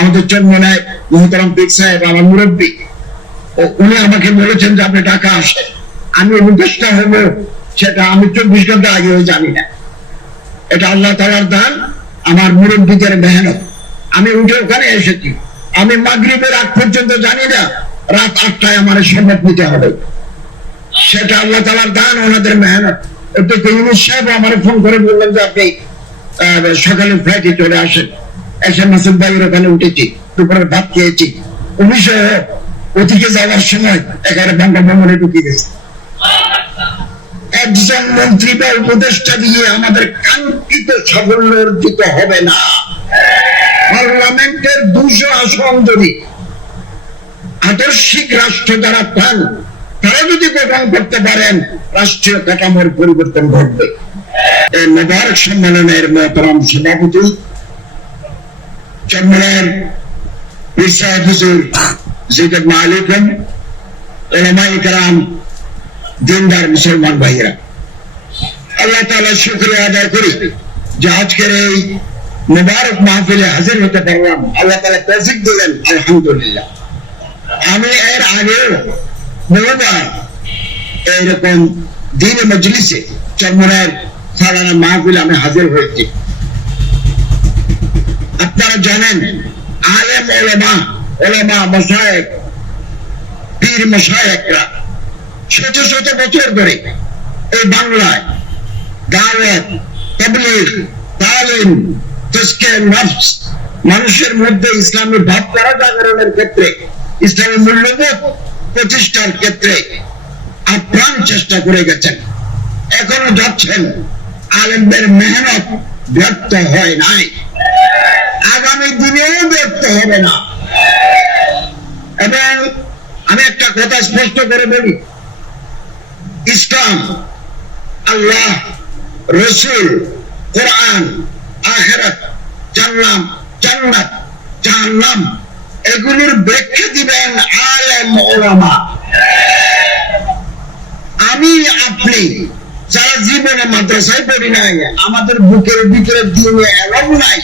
আমাদের চন্মনায় মোহতারাম পিক সাহেব, আমার মুরব্বী। উনি আমাকে বলেছেন যে আপনি ঢাকা আসেন। আমি উপদেষ্টা হব, সেটা আমি চব্বিশ ঘণ্টা আগেও জানি না। এটা আল্লাহ তালার দান, আমার মুরব্বীদের মেহনত। আমি উঠে ওখানে এসেছি। আমি মাগরিবের আগ পর্যন্ত জানি না, রাত আটটায় আমার শপথ নিতে হবে। সেটা আল্লাহ তালার দান, ওনাদের মেহনত। একটু ইউনুস সাহেব আমার ফোন করে বললেন যে আপনি সকালে ফ্লাইটে চলে আসেন। এসে মাসুদ ভাইয়ের ওখানে উঠেছি দুপুরে ভাত খেয়েছি। উনিশশো ওদিকে যাওয়ার সময় ঢুকিয়ে গেছে একজন মন্ত্রী বা উপদেষ্টা দিয়ে আমাদের কাঙ্ক্ষিত সাফল্য অর্জিত হবে না। পার্লামেন্টের দুশো আসন যদি আদর্শিক রাষ্ট্র যারা পান, তারা যদি গঠন করতে পারেন, রাষ্ট্রীয় কাঠামোর পরিবর্তন ঘটবে। সম্মেলনের সভাপতি চন্দ্রের সাহেব হুজুর জিকের মালিকম ওলামাই কালাম দিনদার মুসলমান ভাইয়েরা আল্লাহ তাআলা শুকরিয়া আদায় করি যে আজকের এই মুবারক মাহফিলে হাজির হতে পারলাম আল্লাহ তাআলা তৌফিক দিলেন আলহামদুলিল্লাহ আমি এর আগে বহুবার এইরকম দিন মজলিসে চরমনের সালানা মাহফিল আমি হাজির হয়েছি আপনারা জানেন, আলেম ওলামা ওলামা মশায়েক পীর মশায়েকরা শত শত বছর ধরে এই বাংলায় দাওয়াত, তাবলীগ, তালিম, তাজকিয়া, নফস মানুষের মধ্যে ইসলামী ভাবধারা জাগরণের ক্ষেত্রে, ইসলামী মূল্যবোধ প্রতিষ্ঠার ক্ষেত্রে আপ্রাণ চেষ্টা করে গেছেন। এখনও যাচ্ছেন। আলেমদের মেহনত ব্যর্থ হয় নাই। আগামী দিনেও দেখতে হবে না। এবং আমি একটা কথা স্পষ্ট করে বলি। ইসলাম, আল্লাহ, রসুল, কোরআন, আখেরাত জানলাম জান্নাত, জাহান্নাম, এগুলোর ব্যাখ্যা দিবেন আলেম ওলামা আমি, আপনি, যারা জীবনে মাদ্রাসায় পড়ি নাই, আমাদের বুকের ভিতরে দিনে এলাম নাই।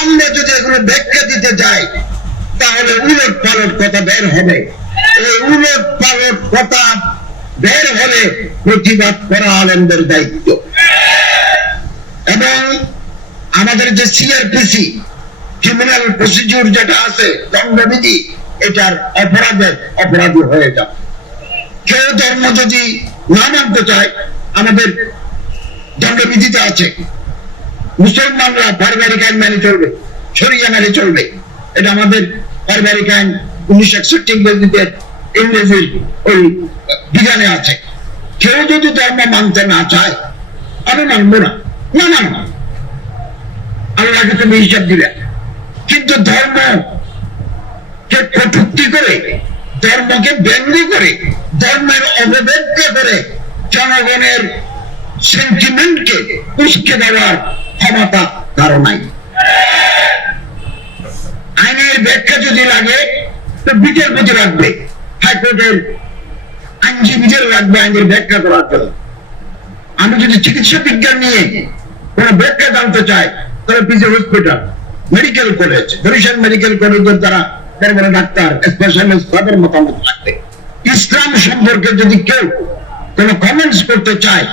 আমরা যদি এগুলো ব্যাখ্যা দিতে যাই, তাহলে উলট পালট কথা বের হবে। এই উলট পালট কথা বের হলে প্রতিবাদ করা আলেমদের দায়িত্ব। এবং আমাদের যে সিআরপিসি ক্রিমিনাল প্রসিডিউর যেটা আছে, দণ্ডবিধি, এটার অপরাধের অপরাধী হয়ে যাবে কেউ ধর্ম যদি না মানতে চায়, আমাদের দণ্ডবিধিতে আছে। মুসলমানরা পারিবারিক আইন মেনে চলবে সরিয়া মেনে চলবে। এটা আমাদের পারিবারিক আইন উনিশশো একষট্টি ইংরেজিতে ইংরেজির ওই বিধানে আছে। কেউ যদি ধর্ম মানতে না চায়, আমি মানবো না না মানবো। আল্লাহকে তুমি হিসাব দিবে। কিন্তু ধর্ম কে কটূক্তি করে, ধর্মকে ব্যঙ্গ করে, ধর্মের অবব্যাখ্যা করে জনগণের সেন্টিমেন্টকে উস্কে দেওয়ার ক্ষমতা কারও নাই। আইনের ব্যাখ্যা যদি লাগে, তো বিচারপতি রাখবে, হাইকোর্টের আইনজীবীদের রাখবে আইনের ব্যাখ্যা করার জন্য। আমি যদি চিকিৎসা বিজ্ঞান নিয়ে কোন ব্যাখ্যা জানতে চাই, তাহলে PG hospital, medical college Barishal medical কলেজের দ্বারা বড় ডাক্তার স্পেশালিস্ট তাদের মতামত লাগবে ইসলাম সম্পর্কে যদি কেউ কোন কমেন্টস করতে চায়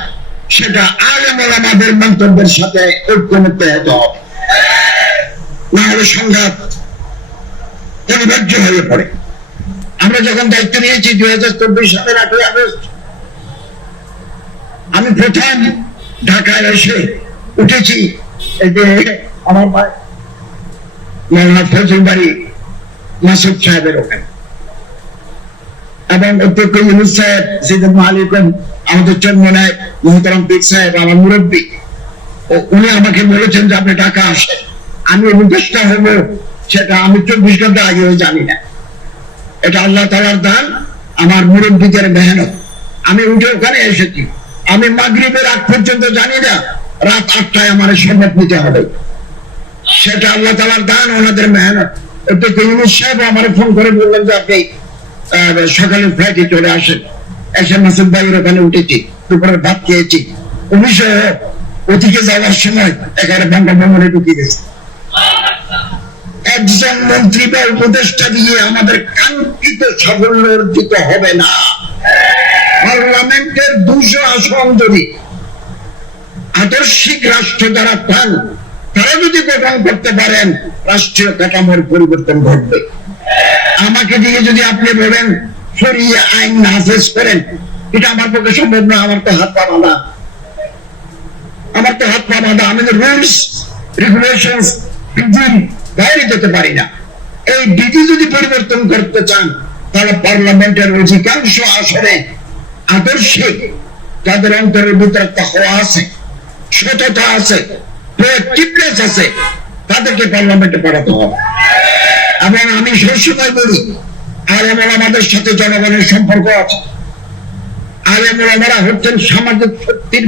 সেটা আলেম ওলামাদের মন্তব্যের সাথে ঐক্যমত্য হতে হবে। না হলে সংঘাত অনিবার্য হয়ে পড়ে। আমরা যখন দায়িত্ব নিয়েছি দুই হাজার চব্বিশ সালের আটই আগস্ট, আমি প্রথম ঢাকায় এসে উঠেছি আমার ভাই মৌলানা ফজল বাড়ি মাসুদ সাহেবের ওখানে। এবং অধ্যক্ষ ইউনুস সাহেব সিদ্দিক মালিকম আমাদের চন্মনায় মোহতারাম পিক সাহেব, আমার মুরব্বী। উনি আমাকে বলেছেন যে আপনি ঢাকা আসেন। আমি উপদেষ্টা হব, সেটা আমি চব্বিশ ঘণ্টা আগেও জানি না। এটা আল্লাহ তালার দান, আমার মুরব্বীদের মেহনত। আমি উঠে ওখানে এসেছি। আমি মাগরিবের আগ পর্যন্ত জানি না, রাত আটটায় আমার শপথ নিতে হবে। সেটা আল্লাহ তালার দান, ওনাদের মেহনত। একটু ইউনুস সাহেব আমার ফোন করে বললেন যে আপনি সকালে ফ্লাইটে চলে আসেন। এসে মাসুদ ভাইয়ের ওখানে উঠেছি দুপুরে ভাত খেয়েছি। উনিশশো ওদিকে যাওয়ার সময় এখানে বঙ্গভবনে ঢুকিয়ে গেছে একজন মন্ত্রী বা উপদেষ্টা দিয়ে আমাদের কাঙ্ক্ষিত সাফল্য অর্জিত হবে না। পার্লামেন্টের দুশো আসন যদি আদর্শিক রাষ্ট্র যারা পান, তারা যদি গঠন করতে পারেন, রাষ্ট্রীয় কাঠামোর পরিবর্তন ঘটবে। আমাকে দিয়ে যদি আপনি বলেন সরিয়ে আইন নাফেজ করেন। এটা আমার পক্ষে সম্ভব না, আমার তো হাত পা বাঁধা। আমার তো হাত পা বাঁধা, আমি তো রুলস রেগুলেশন বাইরে যেতে পারি না। এই বিধি যদি পরিবর্তন করতে চান, তাহলে পার্লামেন্টের অধিকাংশ আসনে আদর্শিক যাদের অন্তরের ভিতরে তাকওয়া আছে, সততা আছে প্রোয়াক্টিভনেস আছে, তাদেরকে পার্লামেন্টে পাঠাতে হবে। এবং আমি সবসময় বলি আর আমাদের সাথে জনগণের সম্পর্ক আছে। হচ্ছেন সামাজিক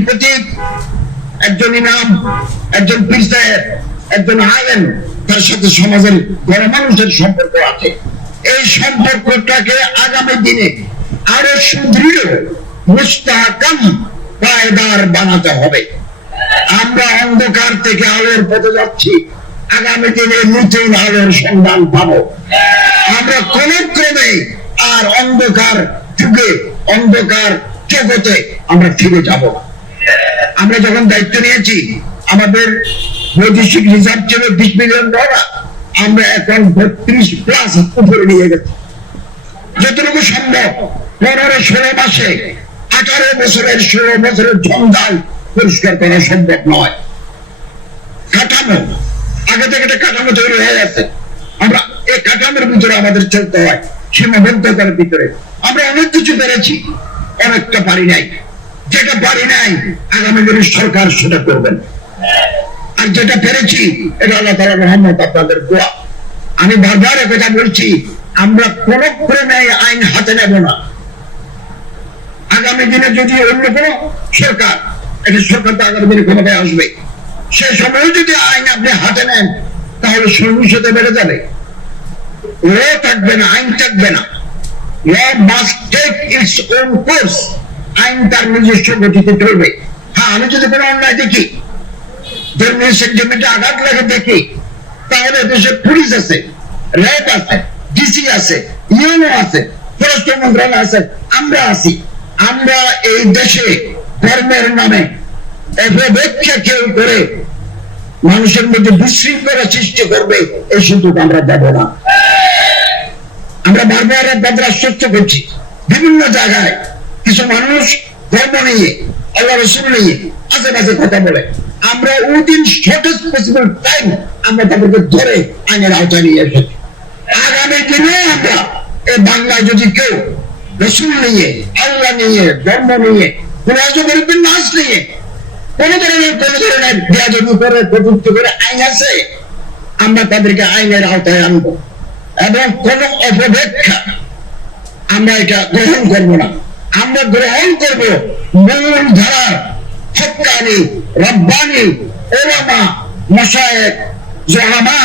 প্রতীক। একজন ইমাম, একজন পীর একজন আলেম, তার সাথে সমাজের সম্পর্ক আছে। এই সম্পর্কটাকে আগামী দিনে আরও সুদৃঢ়, মুস্তাহকাম পায়দার বানাতে হবে। আমরা অন্ধকার থেকে আলোর পথে যাচ্ছি। আগামী দিনে নতুন আলোর সন্ধান পাবো। আমরা কোন ক্রমে আর অন্ধকার যুগে অন্ধকার জগতে আমরা ফিরে যাব। আমরা যখন দায়িত্ব নিয়েছি, আমাদের বৈদেশিক রিজার্ভ ছিল বিশ মিলিয়ন ডলার আমরা এখন বত্রিশ প্লাস উপরে নিয়ে গেছি। যতটুকু সম্ভব পনেরো ষোলো মাসে, আঠারো বছরের ষোলো বছরের জঞ্জাল পরিষ্কার করা সম্ভব নয়। কাঠামো, আগে থেকে একটা কাঠামো তৈরি হয়ে গেছে। এই ভিতরে আমাদের চলতে হয়। সীমাবদ্ধতার ভিতরে। আমরা অনেক কিছু পেরেছি, অনেকটা পারি নাই। যেটা পারি নাই, আগামী দিনে সরকার সেটা করবেন আর যেটা পেরেছি, এটা আল্লাহ তালা রহমত আপনাদের দোয়া। আমি বারবার কথা বলছি, আমরা কোন ক্রমে আইন হাতে নেব না। আগামী দিনে যদি অন্য কোন সরকার একটা সরকার তো আগামী দিনে ক্ষমতায় আসবে। সে সময় যদি আইন আপনি হাতে নেন, তাহলে সহিংসতা বেড়ে যাবে। থাকবে না, আইন থাকবে না। Law must take its own course আইন তার নিজস্ব গতিতে চলবে হ্যাঁ আমি যদি কোনো অন্যায় দেখি আঘাত লাগে দেখি, তাহলে দেশে পুলিশ আছে, র্যাব আছে, ডিসি আছে ইউনো আছে স্বরাষ্ট্র মন্ত্রণালয় আছে, আমরা আছি। আমরা এই দেশে ধর্মের নামে অপব্যাখ্যা কেউ করে মানুষের মধ্যে বিশৃঙ্খলা সৃষ্টি করবে, এই সুযোগ আমরা দেব না। আমরা বারবার আপনাদের আশ্বস্ত করছি বিভিন্ন জায়গায় কিছু মানুষ ধর্ম নিয়ে, আল্লাহ রসুল নিয়ে আশেপাশে কথা বলে। আমরা উইদিন শর্টেস্ট পসিবল টাইম আমরা তাদেরকে ধরে আইনের আওতায় নিয়ে এসেছি। আগামী দিনে আমরা এই বাংলায় যদি কেউ রসুল নিয়ে, আল্লাহ নিয়ে, ধর্ম নিয়ে অজগরিবের নাচ নিয়ে আমরা তাদেরকে আইনের আওতায় আনব। এবং কোন আমরা এটা গ্রহণ করব না। আমরা গ্রহণ করব মূল ধারার হকানি, রব্বানি, ওলামা মশায়েক জহামা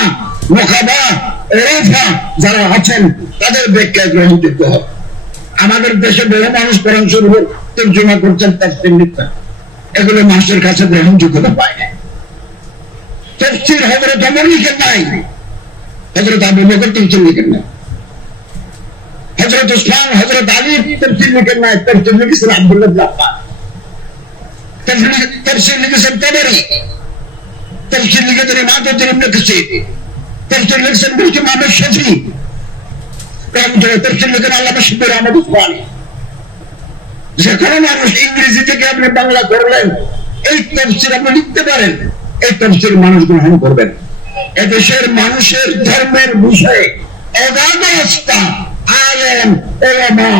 ওরফা যারা আছেন, তাদের ব্যাখ্যায় গ্রহণযোগ্য হবে। আমাদের দেশে বহু মানুষ কোরআন শরীফ তর্জমা করছেন তাফসীর লিখছেন এগুলো মানুষের কাছে গ্রহণযোগ্যতা পায় না তফসির হজরত অমর লিখেন নাই হজরত আবু বকর তফসির লিখেন নাই হজরত উসমান হজরত আলী তফসির লিখেন নাই তফসির লিখেছেন আব্দুল্লাহ বিন আব্বাস তফসির লিখেছেন তাবারি তফসির লিখেছেন ইমাদুদ্দিন ইবনে কাসির তফসির লিখেছেন মুফতি মুহাম্মদ শফি রহমতুল্লাহ তফসির লিখেন আল্লামা শিবির আহমদ উসমানী যেখানে মানুষ ইংরেজি থেকে আপনি বাংলা করলেন এই তফসির আপনি লিখতে পারেন, এই তফসির মানুষ গ্রহণ করবেন। এদেশের মানুষের ধর্মের বিষয়ে অগাধ আস্থা, আলেম, ওলামা,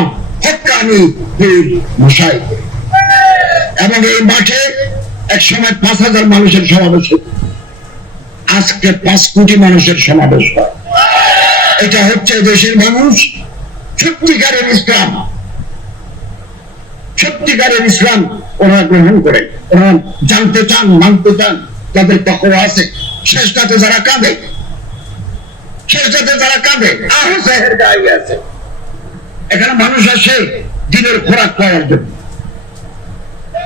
হকানি, পীর, মশাই। এবং এই মাঠে এক সময় পাঁচ হাজার মানুষের সমাবেশ। আজকে পাঁচ কোটি মানুষের সমাবেশ হয়। এটা হচ্ছে দেশের মানুষ, সত্যিকারের ইসলাম। সত্যিকারের ইসলাম ওরা গ্রহণ করে ওরা জানতে চান, মানতে চান তাদের তখন আছে। শেষটাতে যারা কাঁদে যারা কাঁদে গায়ে আছে। এখানে মানুষ আসে দিনের খোরাক পাওয়ার জন্য।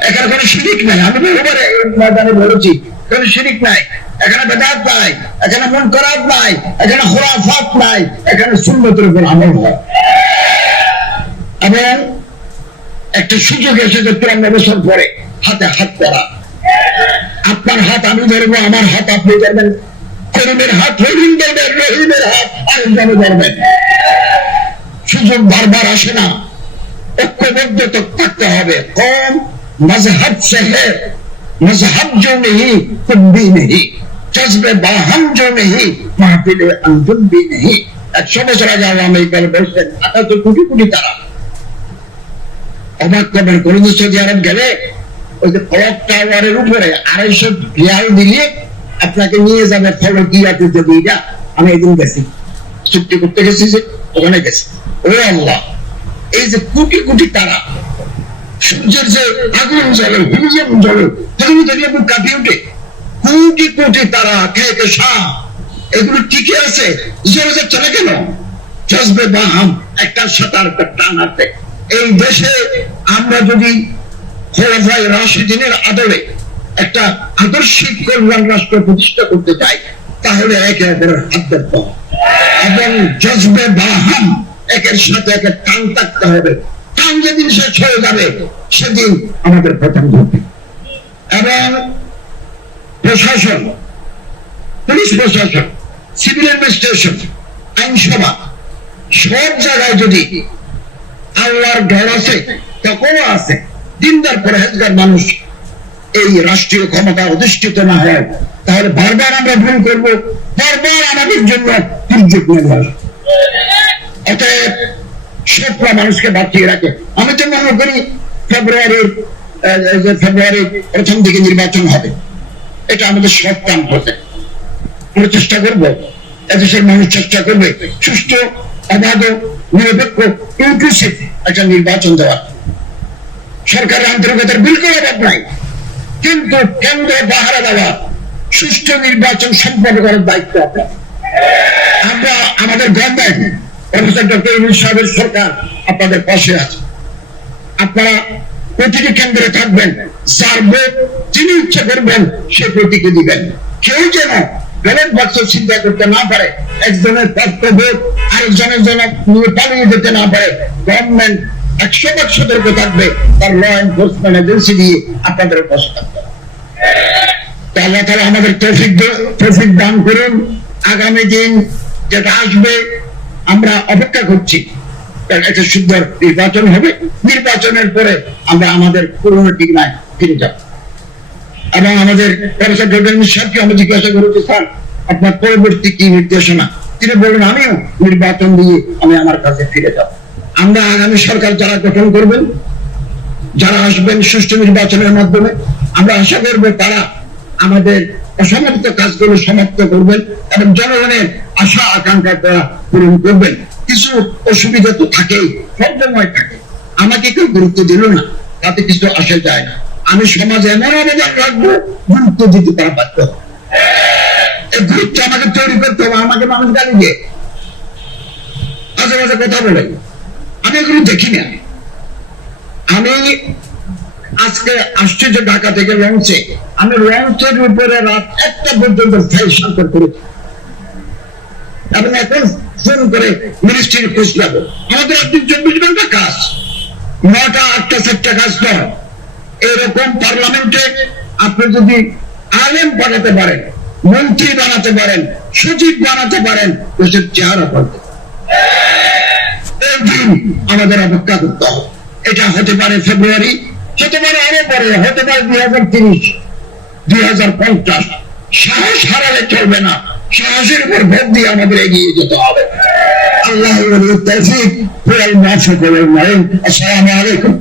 এখানে কোনো শিরিক নাই। আমি বহুবার ময়দানে বলেছি, কোনো শিরিক নাই। এখানে বেদাত নাই, এখানে মন করাত নাই, এখানে খোরাফাত নাই, এখানে সুন্নতের উপর আমল হয়। এবং একটা সুযোগ এসেছে তিরানব্বই বছর পরে হাতে হাত করা আপনার হাত আমি ধরবো, আমার হাত আপনি ধরবেন। করিমের হাত রহিম ধরবেন, রহিমের হাত আরেকজনে ধরবেন? সুযোগ বারবার আসে না। ঐক্যবদ্ধ তো থাকতে হবে। কম মজহাব সে হে মজহাব জো নেই কুম্বি নেই জজবে বাহাম জো নেই মাহফিলে আন্দুল বি নেই একশো বছর আগে আওয়ামী কালে বসতেন আটা তো কোটি কোটি তারা। অবাক করবেন কোনদিন সৌদি আরব গেলে ওই যে ক্লক টাওয়ারের উপরে আড়াইশো রিয়াল দিলে আপনাকে নিয়ে যাবে ফলো কি আছে যদি এটা আমি একদিন গেছি। চুক্তি করতে গেছি যে ওখানে গেছি। ও আল্লাহ, এই যে কোটি কোটি তারা, সূর্যের যে আগুন জ্বলে হিলিয়াম জ্বলে সেগুলো দেখলে আপনি কাঁপিয়ে উঠে, কোটি কোটি তারা খেয়ে শাহ এগুলো টিকে আছে? জোরে যাচ্ছে না কেন? জজবে বাহাম, একটা সাঁতার একটা টান আছে এই দেশে আমরা যদি খোলাফাই রাশিদিনের আদলে একটা আদর্শিক কল্যাণ রাষ্ট্র প্রতিষ্ঠা করতে চাই, তাহলে একে একের হাত ধরতে এবং জজবে বাহাম একের সাথে একের টান থাকতে হবে। টান যেদিন শেষ হয়ে যাবে, সেদিন আমাদের প্রথম ঘটবে। এবং প্রশাসন, পুলিশ প্রশাসন সিভিল অ্যাডমিনিস্ট্রেশন আইনসভা, সব জায়গায় যদি আল্লাহর ডর আছে, তখনও আছে। দিনদার পরহেজগার মানুষ এই রাষ্ট্রীয় ক্ষমতা অধিষ্ঠিত না হয়, তাহলে বারবার আমরা ভুল করব, বারবার আমাদের জন্য দুর্যোগ আসবে। অতএব সবটা মানুষকে বাঁচিয়ে রাখে। আমি তো মনে করি ফেব্রুয়ারির ফেব্রুয়ারির প্রথম দিকে নির্বাচন হবে। এটা আমাদের সব কাম হতে আমরা চেষ্টা করব, এদেশের মানুষ চেষ্টা করবে, সুষ্ঠু অবাধ, নিরপেক্ষ ইনক্লুসিভ একটা নির্বাচন দেওয়া। সরকারের আন্তরিকতার বিলকুল অভাব নাই। কিন্তু কেন্দ্র পাহারা দেওয়া, সুষ্ঠু নির্বাচন সম্পন্ন করার দায়িত্ব আমরা। আমাদের গভর্নমেন্ট প্রফেসর ডক্টর ইউনুস সাহেবের সরকার আপনাদের পাশে আছে। আপনারা প্রতিটি কেন্দ্রে থাকবেন, যার ভোট যিনি ইচ্ছে করবেন, সে প্রতীকে দিবেন। কেউ যেন ব্যালট বাক্স চিন্তা করতে না পারে, একজনের প্রাপ্ত ভোট আরেকজনের জন্য নিয়ে পালিয়ে যেতে না পারে গভর্নমেন্ট একশো বার সতর্ক থাকবে, তার ল এনফোর্সমেন্ট এজেন্সি দিয়ে আপনাদের পাশে থাকবে আমাদের তৌফিক দ- তৌফিক দান করুন। আগামী দিন যেটা আসবে, আমরা অপেক্ষা করছি। একটা সুন্দর নির্বাচন হবে। নির্বাচনের পরে আমরা আমাদের পুরনো ঠিকানায় ফিরে যাব। এবং আমাদের প্রফেসর ডক্টর সাহেবকে আমরা জিজ্ঞাসা করেছি স্যার, আপনার পরবর্তী কি নির্দেশনা? তিনি বললেন আমিও নির্বাচন দিয়ে আমি আমার কাছে ফিরে যাব। আমরা আগামী সরকার যারা গঠন করবেন, যারা আসবেন সুষ্ঠু নির্বাচনের মাধ্যমে, আমরা আশা করব তারা আমাদের অসমাপ্ত কাজগুলো সমাপ্ত করবেন এবং জনগণের আশা, আকাঙ্ক্ষা তারা পূরণ করবেন। কিছু অসুবিধা তো থাকেই, সব সময় থাকে। আমাকে কেউ গুরুত্ব দিল না, তাতে কিছু আসে যায় না। আমি সমাজে এমন অবদান রাখব গুরুত্ব দিতে তারা বাধ্য। এই গুরুত্ব আমাকে তৈরি করতে হবে, আমাকে মানুষ গালি দিয়ে। মাঝে মাঝে কথা বলে। আমি এগুলো দেখি না আমি আজকে আসছি যে ঢাকা থেকে লঞ্চে আমি লঞ্চের উপরে রাত একটা পর্যন্ত ফাইল স্বাক্ষর করেছি। এবং এখন ফোন করে মিনিস্ট্রির খোঁজ নেব আমাদের চব্বিশ ঘণ্টা কাজ। নটা আটটা চারটা কাজ নয় এরকম পার্লামেন্টে আপনি যদি আলেম বানাতে পারেন, মন্ত্রী বানাতে পারেন, সচিব বানাতে পারেন, দেশের চেহারা পাল্টে। এই আমাদের অপেক্ষা করতে হবে। এটা হতে পারে ফেব্রুয়ারি, হতে পারে আরও পরে, হতে পারে দুই হাজার তিরিশ, দুই হাজার পঞ্চাশ। সাহস হারালে চলবে না। সাহসের উপর ভোট দিয়ে আমাদের এগিয়ে যেতে হবে। আল্লাহ তৌফিক পুরাই মাফ করে আসসালামু আলাইকুম।